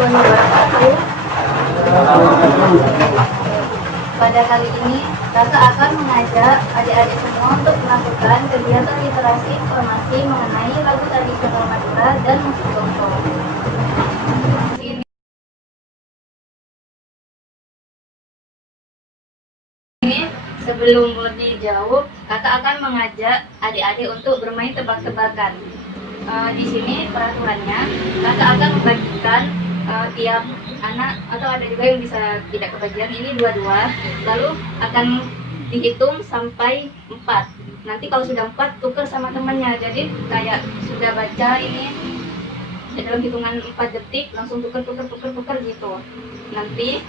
warahmatullahi wabarakatuh. Pada kali ini, kakak akan mengajak adik-adik semua untuk melakukan kegiatan literasi informasi mengenai lagu tradisional Madura dan musik dongkong. Sebelum lebih jauh, kakak akan mengajak adik-adik untuk bermain tebak-tebakan. Di sini peraturannya, kakak akan membagikan tiap anak, atau ada juga yang bisa tidak kebagian, ini dua-dua, lalu akan dihitung sampai 4. Nanti kalau sudah 4, tukar sama temannya. Jadi kayak sudah baca ini, dalam hitungan 4 detik langsung tukar gitu. Nanti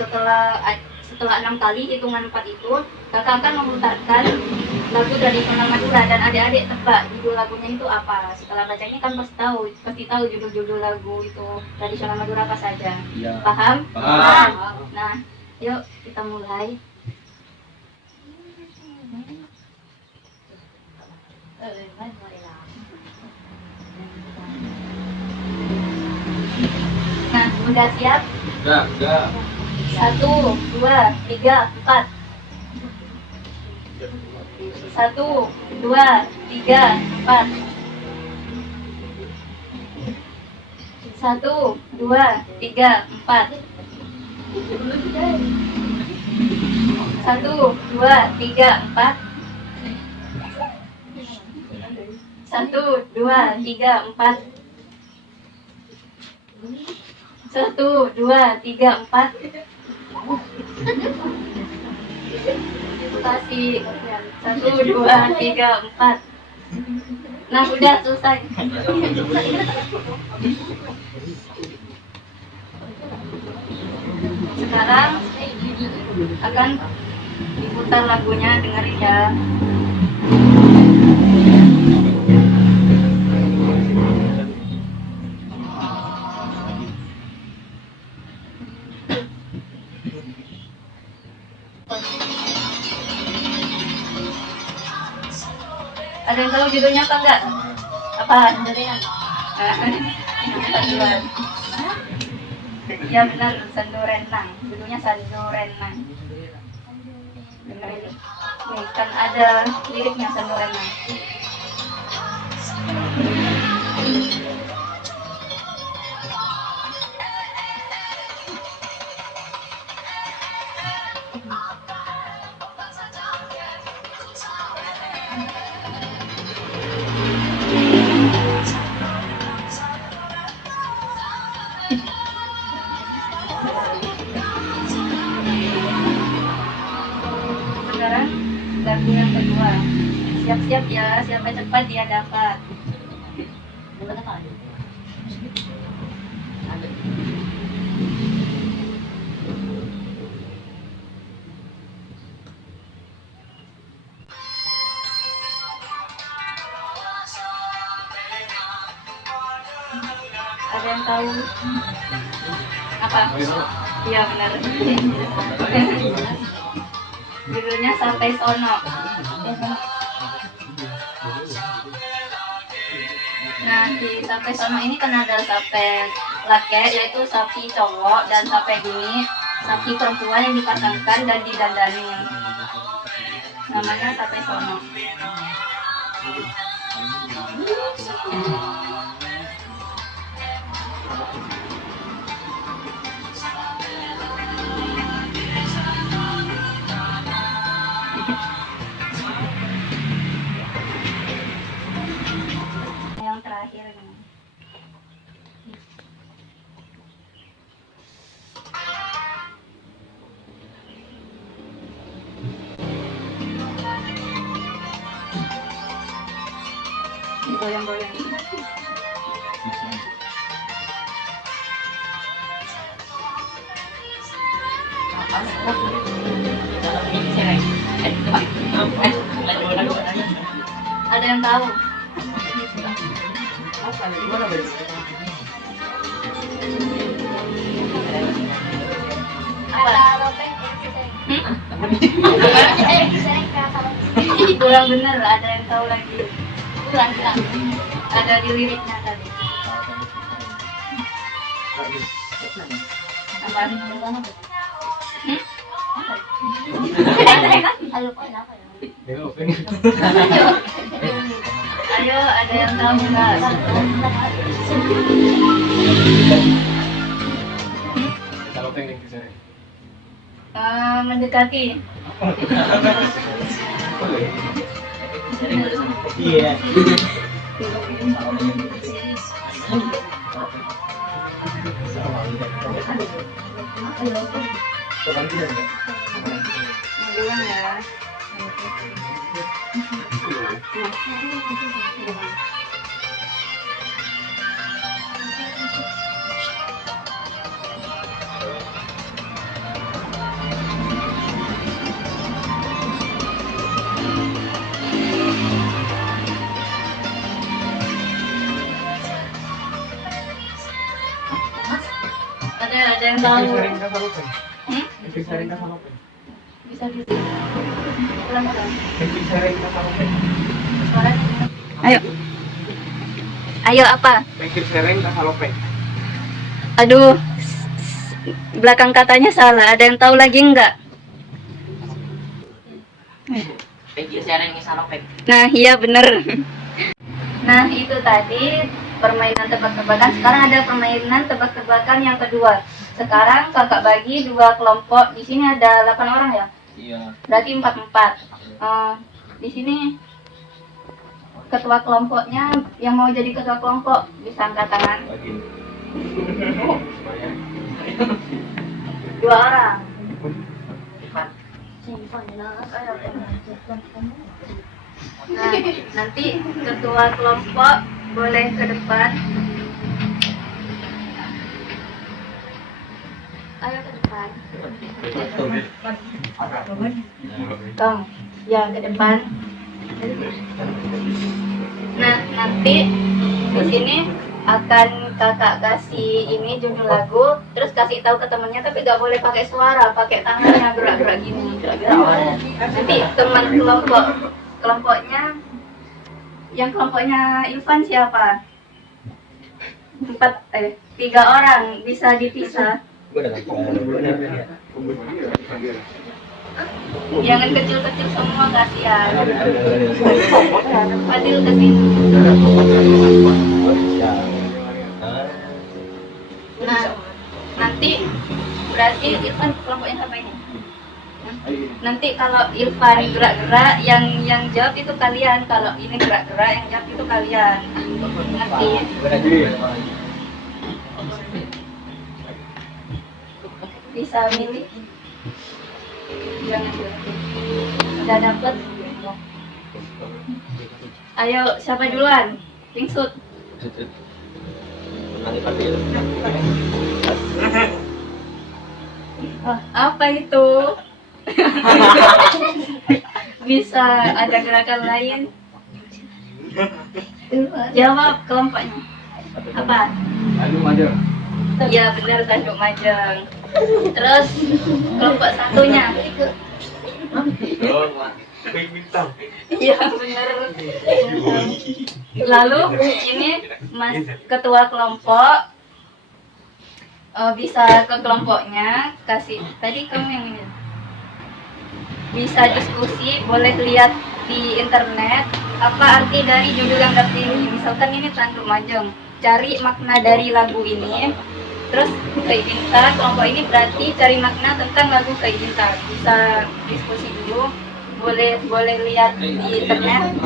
setelah 6 kali hitungan 4 itu, kakak akan memutarkan lagu tradisional Madura dan adik-adik tebak judul lagunya itu apa. Setelah bacanya kan pasti tahu judul-judul lagu itu tradisional Madura apa saja. Ya. Paham? Paham. Nah, yuk kita mulai. Nah, udah siap? Udah. 1, 2, 3, 4. 1, 2, 3, 4. 1, 2, 3, 4. 1, 2, 3, 4. 1, 2, 3, 4. 1, 2, 3, 4. Kasih 1, 2, 3, 4. Nah, udah selesai. Sekarang akan diputar lagunya, dengerin ya. Ada yang tahu judulnya apa enggak? Apa? Sandorean. Ya benar, Sandorenang. Judulnya Sandorenang. Dengerin. Nih, kan ada liriknya Sandorenang. Sekarang lagu yang kedua. Siap-siap ya, siapa cepat dia dapat. Ada yang tahu apa? Iya benar. Judulnya Sampai Sono. Nah, di Sampai Sono ini kan ada sampai laki, yaitu sapi cowok, dan sampai gini sapi perempuan yang dipasangkan dan didandani. Namanya Sampai Sono. Yang terakhir ini. Goyang-goyang. Ada yang tahu? Kurang bener, ada yang tahu lagi. Kurang. Ada di liriknya tadi. Apaan? Ayo, ada yang tahu nggak? Mendekati. Iya. Duluan ya. Ada yang tahu? Bisa di pelan-pelan. Ayo. Ayo apa? Aduh, belakang katanya salah. Ada yang tahu lagi enggak? Nah, iya bener. Nah, itu tadi permainan tebak-tebakan. Sekarang ada permainan tebak-tebakan yang kedua. Sekarang kakak bagi dua kelompok. Di sini ada 8 orang ya? Iya. Berarti 4-4. Di sini ketua kelompoknya yang mau jadi ketua kelompok bisa angkat tangan. 2 orang. Nah, nanti ketua kelompok boleh ke depan. Ayo ke depan. Tong, ya ke depan. Nah, nanti di sini akan kakak kasih ini judul lagu, terus kasih tahu ke temennya, tapi gak boleh pakai suara, pakai tangannya gerak-gerak gini. Nanti teman kelompoknya, yang kelompoknya Ivan siapa? 3 orang bisa dipisah. Jangan kecil-kecil semua, kasihan. Fadil kesini. Nah, nanti berarti Irfan kelompoknya sama ini. Nanti kalau Irfan gerak-gerak, yang jawab itu kalian. Kalau ini gerak-gerak, yang jawab itu kalian. Ngerti? Bisa milih. Jangan. Udah dapet. Ayo, siapa duluan? Pingsut. Oh, apa itu? Bisa ada gerakan lain? Jawab kelompoknya. Apa? Iya benar, tanduk majang. Terus kelompok satunya. Iya benar. Lalu ini Mas ketua kelompok bisa ke kelompoknya kasih. Tadi kamu yang ini. Bisa diskusi, boleh lihat di internet apa arti dari judul yang dapet ini. Misalkan ini tanduk majang. Cari makna dari lagu ini. Terus Kei Bintang, kelompok ini berarti cari makna tentang lagu Kei Bintang. Bisa diskusi dulu, boleh lihat di internet.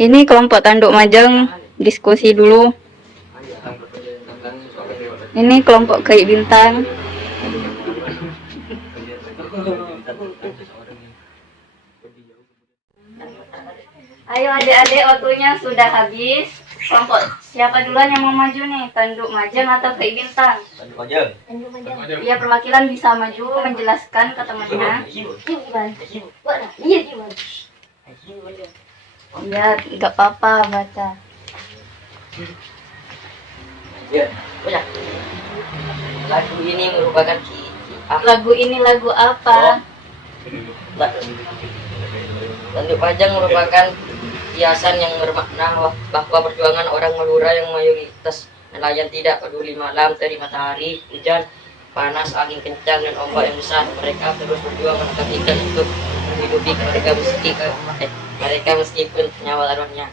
Ini kelompok tanduk majang, diskusi dulu. Ini kelompok Kei Bintang. Ayo adik-adik, waktunya sudah habis. Kelompok siapa duluan yang mau maju nih? Tanduk majang atau Kei Bintang? Tanduk majang. Iya, perwakilan bisa maju menjelaskan ke temannya. Iya, nggak apa-apa baca. Ya, banyak. Lagu ini merupakan Lagu ini lagu apa? Tanduk Pajang merupakan kiasan yang bermakna bahwa perjuangan orang Madura yang mayoritas nelayan tidak peduli malam, terik matahari, hujan, panas, angin kencang, dan ombak yang besar. Mereka terus berjuang menangkap ikan untuk menghidupi mereka meskipun nyawa taruhannya.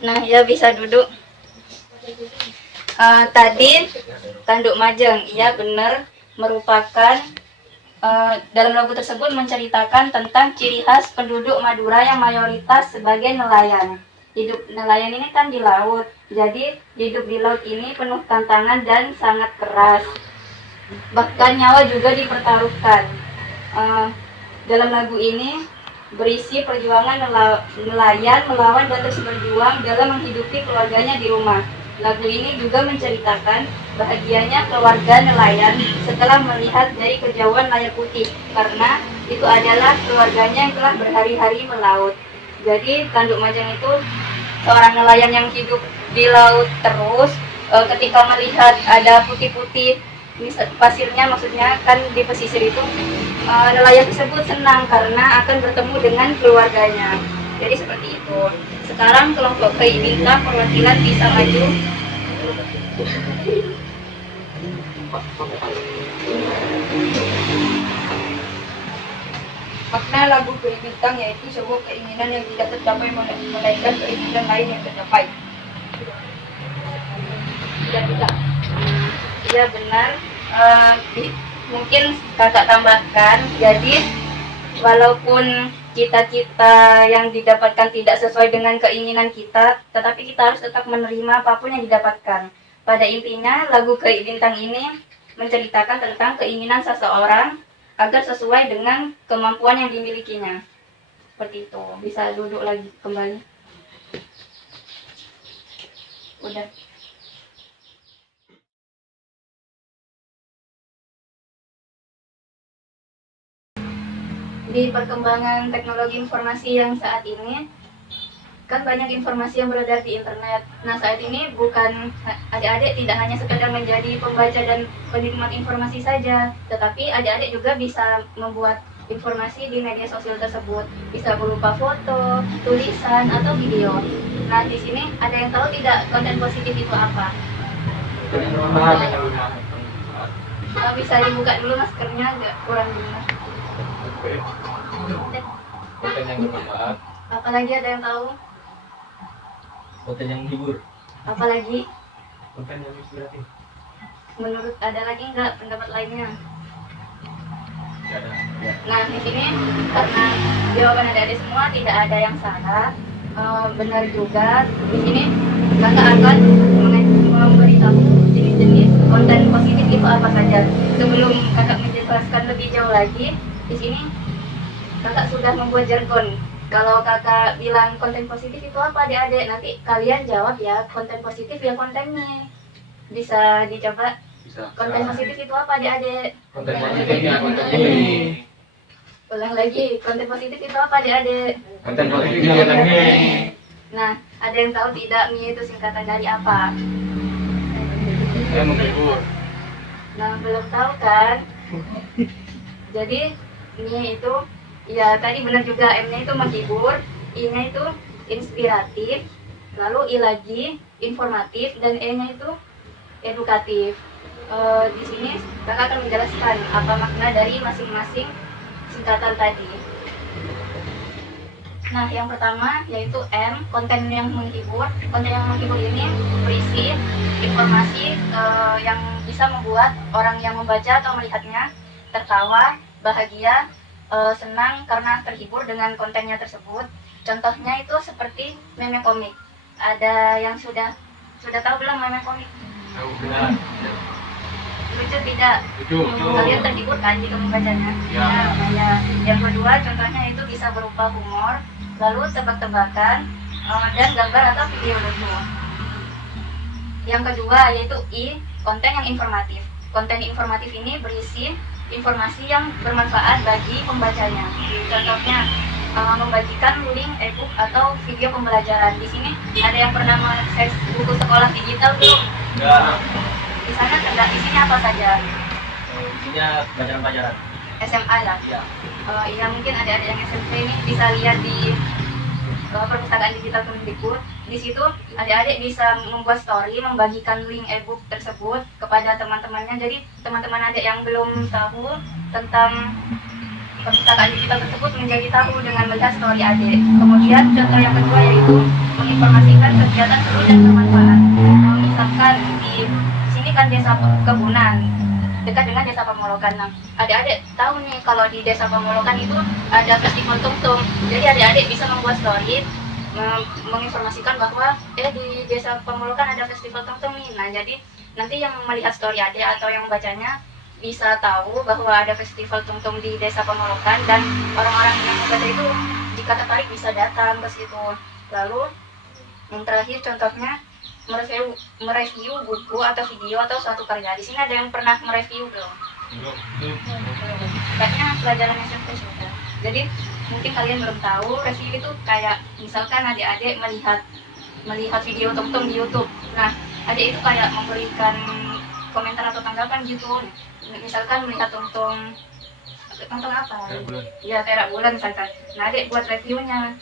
Nah, ya bisa duduk. Tadi Tanduk Majeng, iya benar, merupakan dalam lagu tersebut menceritakan tentang ciri khas penduduk Madura yang mayoritas sebagai nelayan. Hidup nelayan ini kan di laut, jadi hidup di laut ini penuh tantangan dan sangat keras. Bahkan nyawa juga dipertaruhkan. Dalam lagu ini berisi perjuangan nelayan melawan dan terus berjuang dalam menghidupi keluarganya di rumah. Lagu ini juga menceritakan bahagianya keluarga nelayan setelah melihat dari kejauhan layar putih, karena itu adalah keluarganya yang telah berhari-hari melaut. Jadi Tanduk Majeng itu seorang nelayan yang hidup di laut terus. Ketika melihat ada putih-putih pasirnya, maksudnya kan di pesisir itu, nelayan tersebut senang karena akan bertemu dengan keluarganya. Jadi seperti itu. Sekarang kelompok KI Bintang perwakilan bisa maju. Makna lagu KI Bintang yaitu sebuah keinginan yang tidak tercapai melainkan keinginan lain yang tercapai. Iya benar. Mungkin kakak tambahkan. Jadi walaupun cita-cita yang didapatkan tidak sesuai dengan keinginan kita, tetapi kita harus tetap menerima apapun yang didapatkan. Pada intinya, lagu KI Bintang ini menceritakan tentang keinginan seseorang agar sesuai dengan kemampuan yang dimilikinya. Seperti itu. Bisa duduk lagi kembali. Udah. Di perkembangan teknologi informasi yang saat ini, kan banyak informasi yang beredar di internet. Nah, saat ini bukan adik-adik tidak hanya sekedar menjadi pembaca dan penikmat informasi saja, tetapi adik-adik juga bisa membuat informasi di media sosial tersebut. Bisa berupa foto, tulisan, atau video. Nah, di sini ada yang tahu tidak konten positif itu apa? Bisa dibuka dulu maskernya, agak kurang dengar. Konten yang bermanfaat. Apalagi ada yang tahu? Konten yang menghibur. Apalagi? Konten yang inspiratif. Menurut ada lagi nggak pendapat lainnya? Tidak ada. Ya. Nah, di sini karena jawaban adik-adik semua tidak ada yang salah, benar juga. Di sini kakak akan memberitahu jenis-jenis konten positif itu apa saja. Sebelum kakak menjelaskan lebih jauh lagi, di sini kakak sudah membuat jargon. Kalau kakak bilang konten positif itu apa adik-adik, nanti kalian jawab ya konten positif ya kontennya. Bisa dicoba. Bisa. Konten positif itu apa adik-adik? Konten positifnya konten ini. Ulang lagi, konten positif itu apa adik-adik? Konten positifnya konten ini. Nah, ada yang tahu tidak mie itu singkatan dari apa? Saya menghibur. Nah, belum tahu kan? Jadi mie itu, ya tadi benar juga, M-nya itu menghibur, I-nya itu inspiratif, lalu I lagi informatif, dan E-nya itu edukatif. Di sini kakak akan menjelaskan apa makna dari masing-masing singkatan tadi. Nah, yang pertama yaitu M, konten yang menghibur. Konten yang menghibur ini berisi informasi yang bisa membuat orang yang membaca atau melihatnya tertawa, bahagia, senang karena terhibur dengan kontennya tersebut. Contohnya itu seperti meme komik. Ada yang sudah tahu belum meme komik? Tahu benar. Lucu tidak? Lucu. Kalian terhibur kan jika membacanya? Ya. Nah, yang kedua contohnya itu bisa berupa humor, lalu tebak-tebakan, dan gambar atau video lucu. Yang kedua yaitu I, konten yang informatif. Konten informatif ini berisi informasi yang bermanfaat bagi pembacanya. Contohnya membagikan link e-book atau video pembelajaran. Di sini ada yang pernah mengakses buku sekolah digital belum? Enggak. Di sana isinya apa saja? Isinya pelajaran-pelajaran. SMA ya? Iya. Iya, mungkin adik-adik yang SMP ini bisa lihat di perpustakaan digital Kemendikbud. Di situ adik-adik bisa membuat story, membagikan link e-book tersebut kepada teman-temannya. Jadi teman-teman adik yang belum tahu tentang perpustakaan digital tersebut menjadi tahu dengan melihat story adik. Kemudian contoh yang kedua yaitu menginformasikan kegiatan seru dan bermanfaat. Misalkan di sini kan desa Kebunan, dekat dengan desa Pamolokan. Nah, adik-adik tahu nih kalau di desa Pamolokan itu ada festival tungtung. Jadi adik-adik bisa membuat story menginformasikan bahwa di desa Pamolokan ada festival tungtung nih. Nah, jadi nanti yang melihat story adik atau yang membacanya bisa tahu bahwa ada festival tungtung di desa Pamolokan, dan orang-orang yang membaca itu jika tertarik bisa datang ke situ. Lalu yang terakhir contohnya mereview buku atau video atau suatu karya. Di sini ada yang pernah mereview belum? Kayaknya pelajaran SMP sudah. Jadi mungkin kalian belum tahu, review itu kayak misalkan adik-adik melihat video tungtung di YouTube. Nah, adik itu kayak memberikan komentar atau tanggapan gitu. Misalkan melihat tungtung apa? Ya, terak bulan misalkan. Nah, adik buat reviewnya.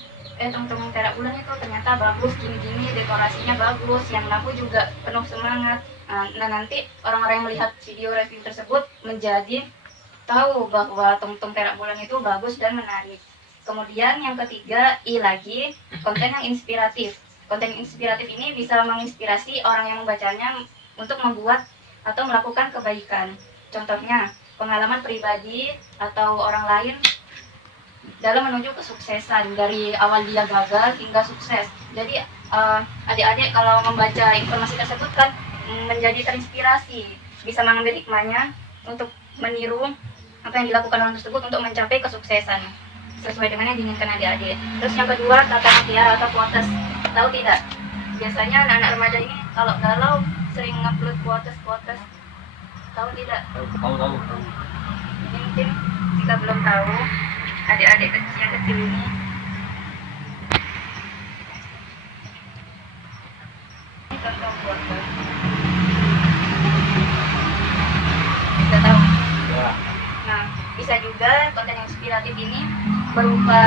Tungtung terak bulan itu ternyata bagus, gini-gini, dekorasinya bagus, yang lampu juga penuh semangat. Nah, nanti orang-orang yang melihat video review tersebut menjadi tahu bahwa tungtung terak bulan itu bagus dan menarik. Kemudian yang ketiga, lagi konten yang inspiratif. Konten inspiratif ini bisa menginspirasi orang yang membacanya untuk membuat atau melakukan kebaikan. Contohnya, pengalaman pribadi atau orang lain dalam menuju kesuksesan, dari awal dia gagal hingga sukses. Jadi adik-adik kalau membaca informasi tersebut kan menjadi terinspirasi, bisa mengambil hikmahnya untuk meniru apa yang dilakukan orang tersebut untuk mencapai kesuksesan sesuai dengan yang diinginkan adik-adik. Terus yang kedua, tata mutiara atau quotes. Tahu tidak? Biasanya anak-anak remaja ini kalau galau sering ngupload quotes. Tahu tidak? Tahu. Ini mungkin jika belum tahu, adik-adik yang kecil ini contoh quotes. Bisa tahu? Nah, bisa juga konten yang inspiratif ini berupa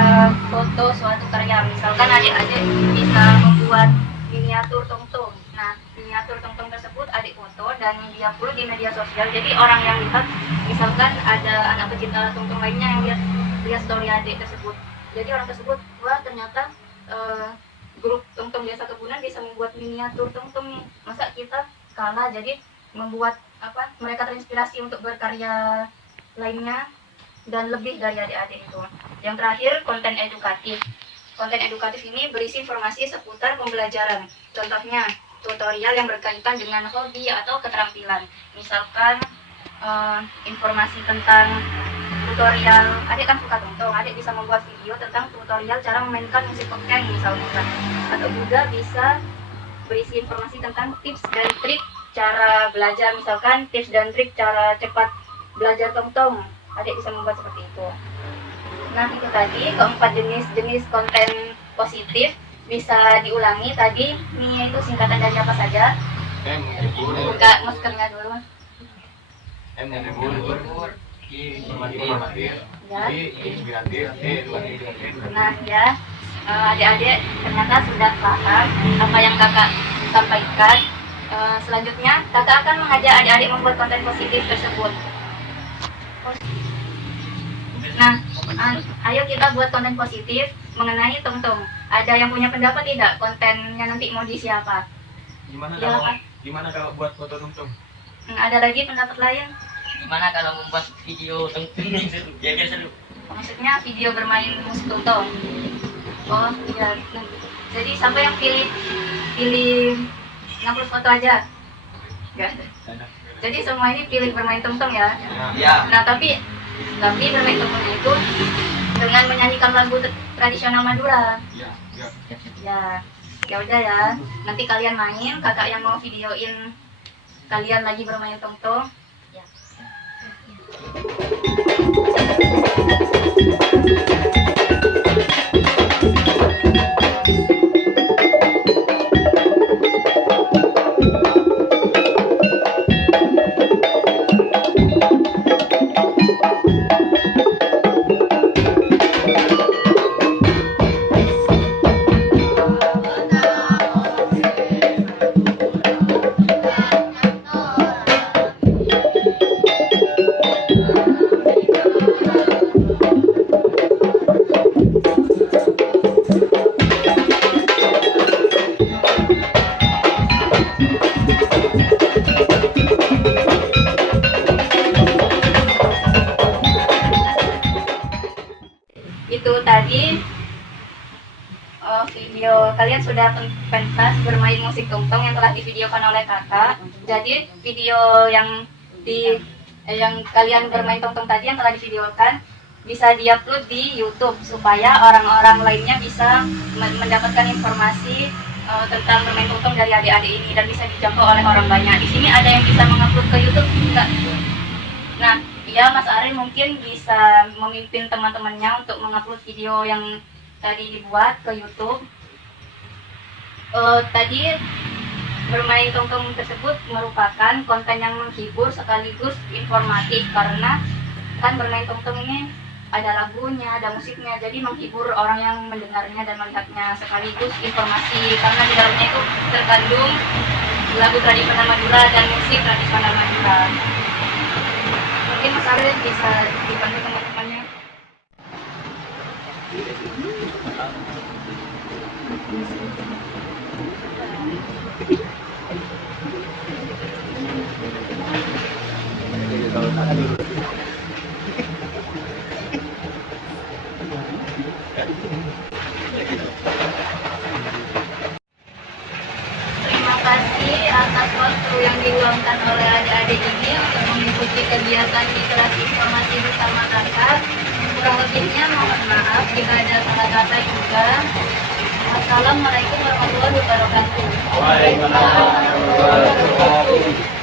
foto suatu karya. Misalkan adik-adik bisa membuat miniatur tungtung. Nah, miniatur tungtung tersebut adik foto dan dia upload di media sosial. Jadi orang yang lihat, misalkan ada anak pecinta tungtung lainnya yang lihat story adik tersebut. Jadi orang tersebut, wah ternyata grup tungtung desa Kebunan bisa membuat miniatur tungtung nih. Masa kita kalah? Jadi membuat mereka terinspirasi untuk berkarya lainnya dan lebih dari adik-adik itu. Yang terakhir, konten edukatif. Konten edukatif ini berisi informasi seputar pembelajaran. Contohnya, tutorial yang berkaitan dengan hobi atau keterampilan. Misalkan informasi tentang tutorial, adik kan suka tungtung, adik bisa membuat video tentang tutorial cara memainkan musik kokeng misalnya. Atau juga bisa berisi informasi tentang tips dan trik cara belajar, misalkan tips dan trik cara cepat belajar tungtung. Adik bisa membuat seperti itu. Nah, itu tadi keempat jenis konten positif. Bisa diulangi tadi, ini itu singkatan dari apa saja? Buka maskernya dulu. Menghibur, informatif, Ya. inspiratif, edukatif. Nah, ya, adik-adik ternyata sudah paham apa yang kakak sampaikan. Selanjutnya, kakak akan mengajak adik-adik membuat konten positif tersebut. Nah, ayo kita buat konten positif mengenai tungtung. Ada yang punya pendapat tidak? Kontennya nanti mau diisi apa? Gimana kalau buat foto tungtung? Ada lagi pendapat lain? Gimana kalau membuat video tungtung yang seru? Biar seru. Maksudnya video bermain musik tungtung. Oh iya. Jadi siapa yang pilih ngupload foto aja? Enggak. Jadi semua ini pilih bermain tungtung ya? Ya. Nah tapi bermain tungtung itu dengan menyanyikan lagu tradisional Madura. Ya udah ya. Nanti kalian main, kakak yang mau videoin kalian lagi bermain tungtung. Ya. sudah pentas bermain musik tungtung yang telah divideokan oleh kakak. Jadi video yang yang kalian bermain tungtung tadi yang telah divideokan bisa diupload di YouTube supaya orang-orang lainnya bisa mendapatkan informasi tentang bermain tungtung dari adik-adik ini dan bisa dijangkau oleh orang banyak. Di sini ada yang bisa mengupload ke YouTube enggak? Nah, ya Mas Ari mungkin bisa memimpin teman-temannya untuk mengupload video yang tadi dibuat ke YouTube. Tadi bermain tungtung tersebut merupakan konten yang menghibur sekaligus informatif karena kan bermain tungtung ini ada lagunya, ada musiknya, jadi menghibur orang yang mendengarnya dan melihatnya sekaligus informasi karena di dalamnya itu terkandung lagu tradisional Madura dan musik tradisional Madura. Mungkin Mas Ariel bisa dibantu teman-temannya. Terima kasih atas waktu yang diluangkan oleh adik-adik ini untuk mengikuti kegiatan literasi informasi bersama kakak. Kurang lebihnya mohon maaf jika ada salah kata juga. Wassalamualaikum warahmatullahi wabarakatuh. Waalaikumsalam warahmatullahi wabarakatuh.